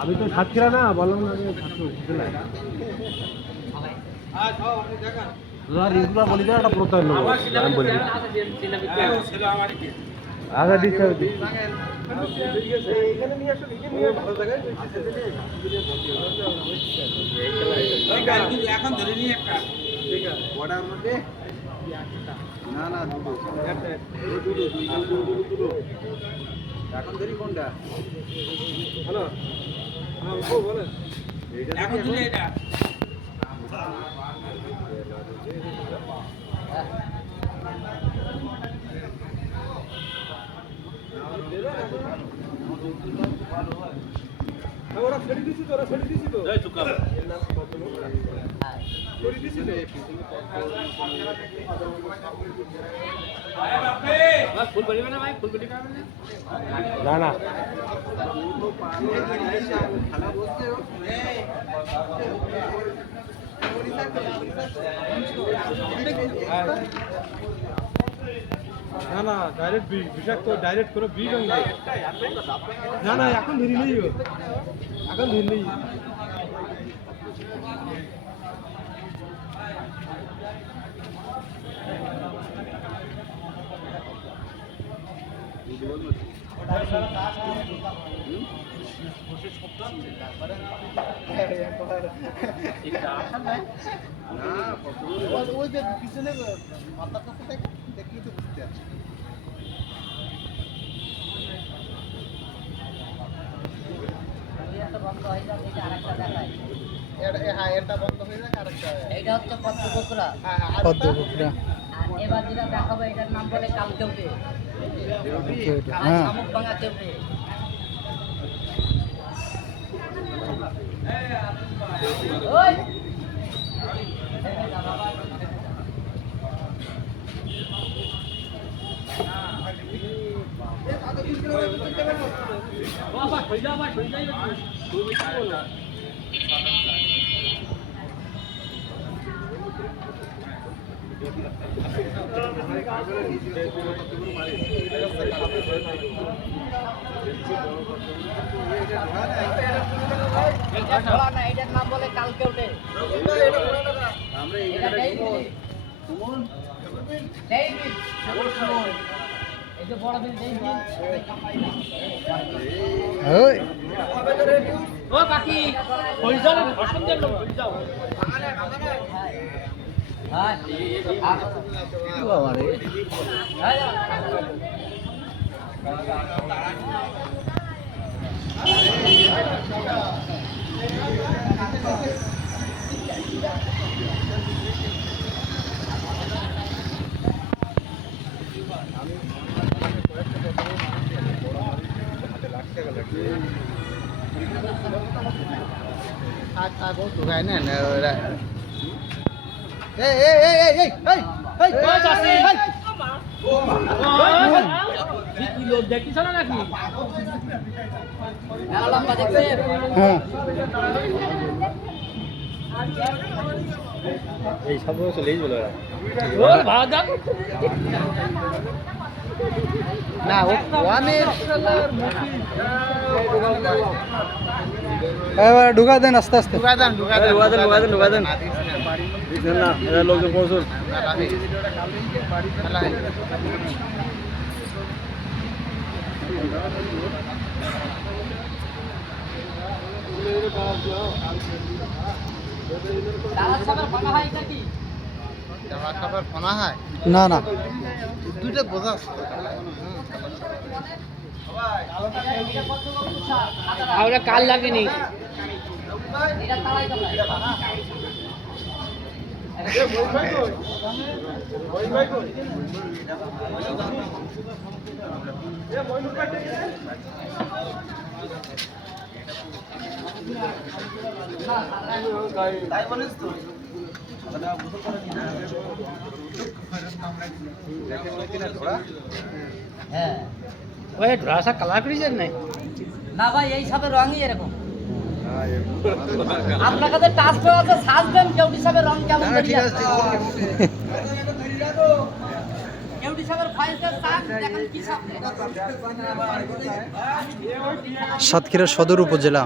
আমি তো সাতক্ষীরা না, বললাম না রেগুলার বলি একটা প্রত্যয় নেবো আমি বলি আচ্ছা দিচ্ছি এখন ধরে নিয়ে একটা বড়ার মধ্যে না না দুটো এখন ধরি কোনটা হ্যালো বলেন এখন ধরে এটা ওরা ছেড়ে দিছি তো এই চুকা ছেড়ে দিছি তো ফুল বলিবে না ভাই, ফুল বলি খাবেন না না খালা বসতে না না ডাইরেক্ট বিষাক্ত ডাইরেক্ট কোনো বি গঙ্গে না না এখন ধরি নেই এখন ধরি নেই ওই যে পিছনে মাথা কাছে দেখলে তো বুঝতে পারছি এটা বন্ধ হয়ে যাক আরেকটা এইটা হচ্ছে পদ্মপুকুরা। এবার যেটা দেখাবো এটার নাম বলে কালকেউটে, শামুক ভাঙা কেউটে। ওই এটার নাম বলে কালকেউটে। এই যে বড় বিল ও কাকি কই যাও ভাষণ দেন কই যাও হ্যাঁ বাবারে आज बहुत हो गया ना দেখিস না নাকি লম্বা দেখছে এই সব চলেই বলো না ওয়ানের এবার ঢুকা দেন আস্তে আস্তে ঢুকা দেন না এরা লোকজন প্রচুর না না দুইটা বোঝা কাল লাগেনি হ্যাঁ ওই ধরাসা কালার করেছেন নাই না ভাই এই সবে রঙই এরকম আপনার কাছে টাচ আছে সাজ দেন কেউ হিসাবে রং কেমন করি কেউ সাতক্ষীরা সদর উপজেলা